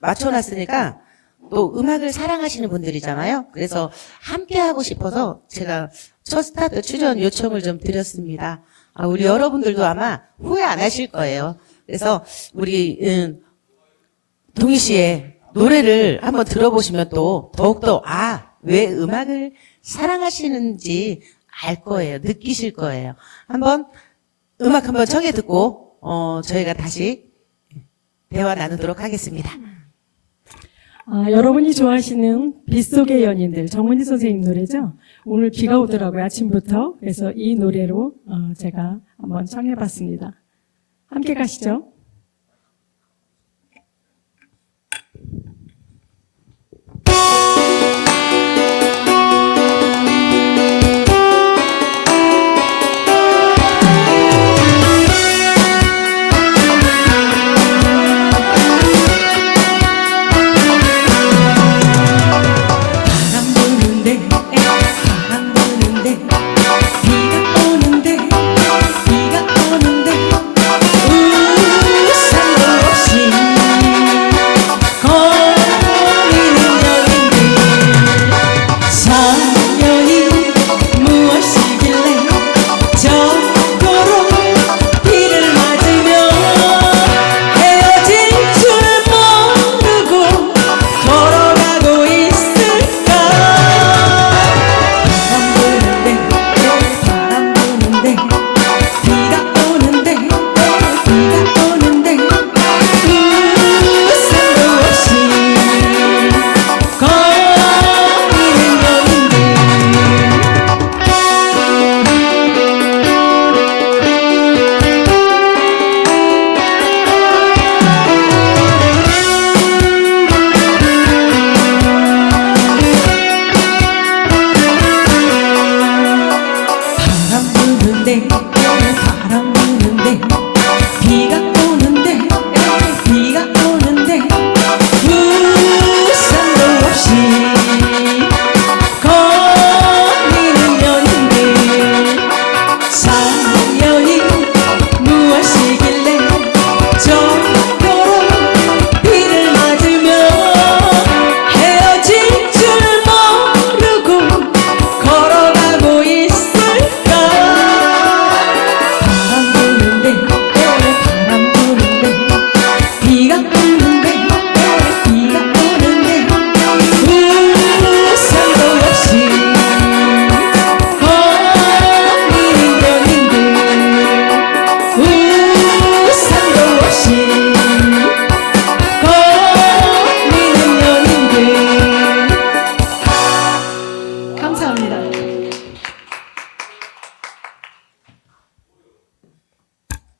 맞춰놨으니까 또 음악을 사랑하시는 분들이잖아요. 그래서 함께 하고 싶어서 제가 첫 스타트 출연 요청을 좀 드렸습니다. 아, 우리 여러분들도 아마 후회 안 하실 거예요. 그래서 우리 음, 동희 씨의 노래를 한번 들어보시면 또 더욱더 아 왜 음악을 사랑하시는지 알 거예요. 느끼실 거예요. 한번 음악 한번 청해 듣고 어, 저희가 다시 대화 나누도록 하겠습니다. 아, 여러분이 좋아하시는 빗속의 연인들 정문희 선생님 노래죠. 오늘 비가 오더라고요 아침부터. 그래서 이 노래로 어, 제가 한번 청해봤습니다. 함께 가시죠.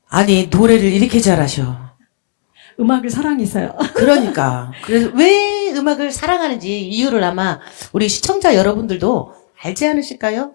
아니 노래를 이렇게 잘하셔. 음악을 사랑해서요. 그러니까 그래서 왜 음악을 사랑하는지 이유를 아마 우리 시청자 여러분들도 알지 않으실까요?